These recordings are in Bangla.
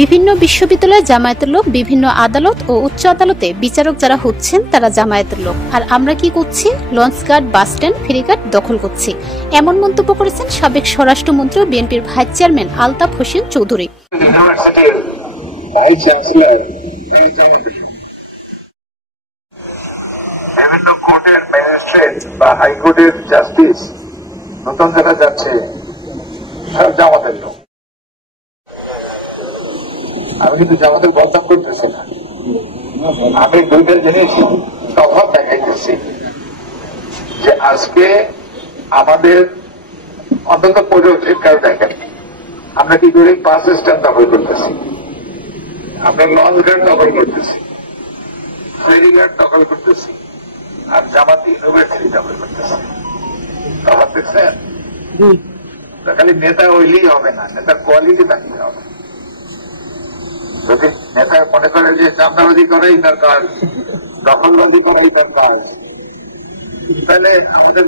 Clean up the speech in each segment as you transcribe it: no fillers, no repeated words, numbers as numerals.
বিভিন্ন বিশ্ববিদ্যালয়ে জামায়াতের লোক, বিভিন্ন আদালত ও উচ্চ আদালতে বিচারক যারা হচ্ছেন তারা জামায়াতের লোক, আর আমরা কি করছি? লঞ্চঘাট, বাসস্ট্যান্ড, ফেরিঘাট দখল করছি, এমন মন্তব্য করেছেন সাবেক স্বরাষ্ট্রমন্ত্রী ও বিএনপির ভাইস চেয়ারম্যান আলতাফ হোসেন চৌধুরী। হাইকোর্টের জাস্টিস নতুন যারা যাচ্ছে সব জামাতের লোক। আমি কিন্তু জামাতের বদনাম করতেছি না, আমি দুইটা জিনিস তফাৎ দেখাইতেছি যে আজকে আমাদের অন্তত প্রজেক্টের কাজ দেখেন, আমরা কি করি? বাস স্ট্যান্ড দখল করতেছি, আমরা লঞ্চ ঘাট দখল করতেছি, ফেরিঘাট দখল করতেছি, আর জামাত ইউনিভার্সিটি দখল করতেছে। তফাৎ দেখছেন? খালি নেতা হইলেই হবে না, নেতার কোয়ালিটি থাকতে হবে। যদি নেতা মনে করে যে চাঁদাবাজি করাই দরকার, দখলবাজি করাই দরকার, তাহলে আমাদের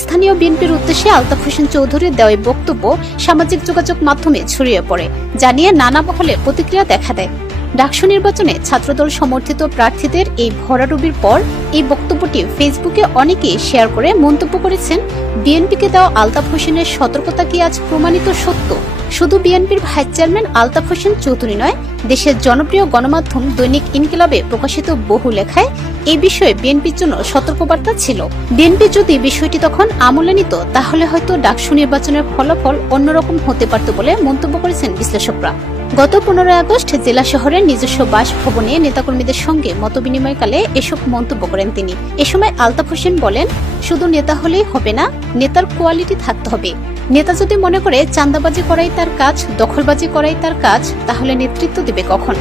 স্থানীয় বিএনপির উদ্দেশ্যে আলতাফ হোসেন চৌধুরীর দেওয়া বক্তব্য সামাজিক যোগাযোগ মাধ্যমে ছড়িয়ে পড়ে, জানিয়ে নানা মহলে প্রতিক্রিয়া দেখা দেয়। ডাকসু নির্বাচনে ছাত্রদল সমর্থিত প্রার্থীদের এই ভরাডুবির পর এই বক্তব্যটি ফেসবুকে অনেকেই শেয়ার করে মন্তব্য করেছেন, বিএনপিকে দেওয়া আলতাফ হোসেনের সতর্কতা কি আজ প্রমাণিত সত্য? শুধু বিএনপির ভাইস চেয়ারম্যান আলতাফ হোসেন চৌধুরী নয়, দেশের জনপ্রিয় গণমাধ্যম দৈনিক ইনকিলাবে প্রকাশিত বহু লেখায় এই বিষয়ে বিএনপির জন্য সতর্কবার্তা ছিল। বিএনপি যদি বিষয়টি তখন আমলে নিত তাহলে হয়তো ডাকসু নির্বাচনের ফলাফল অন্যরকম হতে পারত বলে মন্তব্য করেছেন বিশ্লেষকরা। গত 15 আগস্ট জেলা শহরের নিজস্ব বাসভবনে নেতাকর্মীদের সঙ্গে মতবিনিময়কালে এসব মন্তব্য করেন তিনি। এ সময় আলতাফ হোসেন বলেন, শুধু নেতা হলেই হবে না, নেতার কোয়ালিটি থাকতে হবে। নেতা যদি মনে করে চাঁদাবাজি করাই তার কাজ, দখলবাজি করাই তার কাজ, তাহলে নেতৃত্ব দিবে কখন?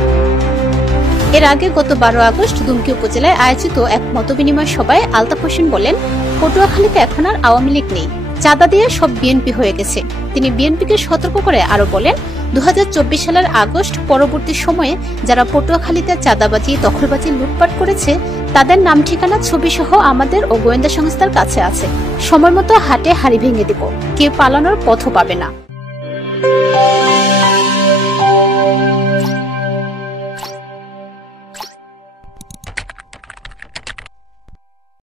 এর আগে গত 12 আগস্ট দুমকি উপজেলায় আয়োজিত এক মতবিনিময় সভায় আলতাফ হোসেন বলেন, পটুয়াখালীতে এখন আর আওয়ামী লীগ নেই, চাঁদা দিয়ে সব বিএনপি হয়ে গেছে। তিনি বিএনপিকে সতর্ক করে আরো বলেন, 2024 সালের আগস্ট পরবর্তী সময়ে যারা পটুয়াখালীতে চাঁদাবাজি, দখলবাজি, লুটপাট করেছে তাদের নাম ঠিকানা ছবি সহ আমাদের ও গোয়েন্দা সংস্থার কাছে আছে। সময় মতো হাটে হাড়ি ভেঙে দিব, কেউ পালানোর পথও পাবে না।